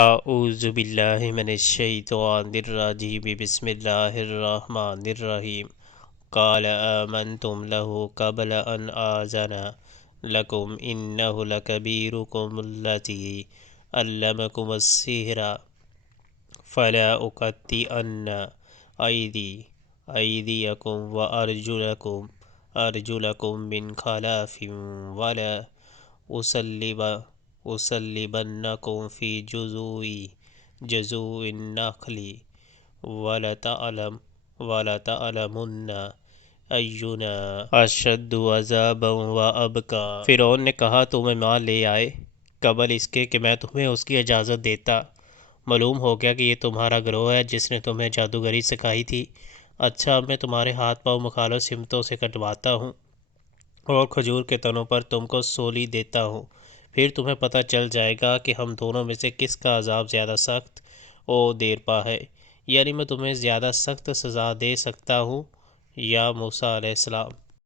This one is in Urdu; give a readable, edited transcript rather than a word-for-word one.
اعوذ باللہ من الشیطان الرجیم بسم اللہ الرحمن الرحیم قال آمنتم له قبل ان آذن لكم انه لكبيركم الذي علمكم السحر فلا أقطعن أيديكم وأرجلكم من خلاف ولا أصلبنكم في جذوع النخل ولتعلمن أينا أشد عذابا وأبقى۔ فرعون نے کہا تم ایمان لے آئے قبل اس کے کہ میں تمہیں اس کی اجازت دیتا۔ معلوم ہو گیا کہ یہ تمہارا گروہ ہے جس نے تمہیں جادوگری سکھائی تھی۔ اچھا اب میں تمہارے ہاتھ پاؤں مخالف سمتوں سے کٹواتا ہوں اور کھجور کے تنوں پر تم کو سولی دیتا ہوں، پھر تمہیں پتہ چل جائے گا کہ ہم دونوں میں سے کس کا عذاب زیادہ سخت و دیر پا ہے، یعنی میں تمہیں زیادہ سخت سزا دے سکتا ہوں۔ یا موسیٰ علیہ السلام